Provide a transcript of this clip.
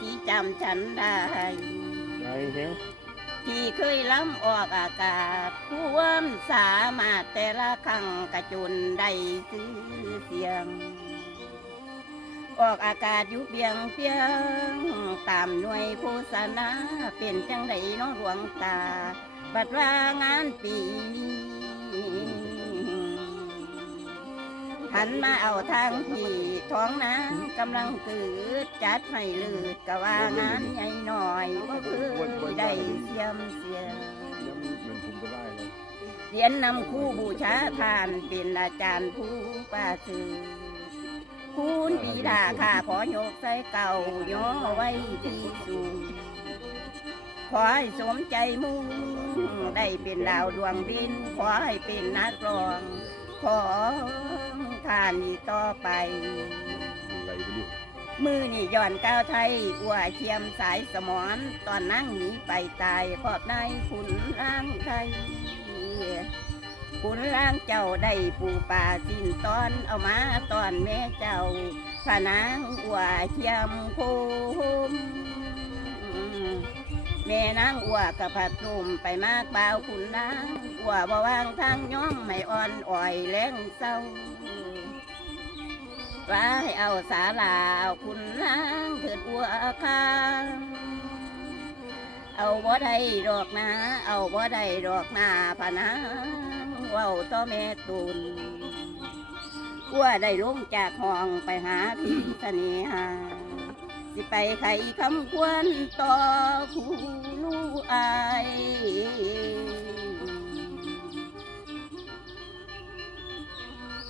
ที่จำฉันได้ไรเหี้ยที่เคยล้ำออกอากาศความสามารถแต่ละครั้งกระจุนได้ซื้อเสียงออกอากาศอยู่เพียงตามหน่วยโฆษณาเป็นจังไดน้องหลวงตาบัดว่างานปีนี้หันมาเอาทางที่ท้องน้ำกำลังเกิดจัดให้ลืดกะว่างานใหญ่หน่อยบ่เคยได้เสียมเสียเรียนนำคู่บูชาทานเป็นอาจารย์ผู้ป่าสื่อคุณบิดาข้าขอยกใส่เก่าย่อไว้ที่สูงขอให้สมใจมุ่งได้เป็นดาวดวงดินขอให้เป็นนักร้องขอท่านนี้ต่อไปมือนี่ย้อนก้าวไทยอัวเทียมสายสมอนตอนนั่งหนีไปตายขอบนายขุนร่างไทยขุนร่างเจ้าได้ปูป่าสิ้นตอนเอามาตอนแม่เจ้าพระนางอัวเทียมโคมแม่นางอัวกับผัดตุ่มไปมากเบาขุนนางอัวบ่วางทางย้อมไม่อ่อนอ่อยแรงเศร้าว่าให้เอาสาลาขุนนางเถิดอัวข้างเอาบ่ได้ดอกนาเอาบ่ได้ดอกนาพะนางเว้าต่อแม่ตุนอัวได้ลงจากห้องไปหาพี่เสน่หาสิไปไขคำควรต่อคู่ลูกอาย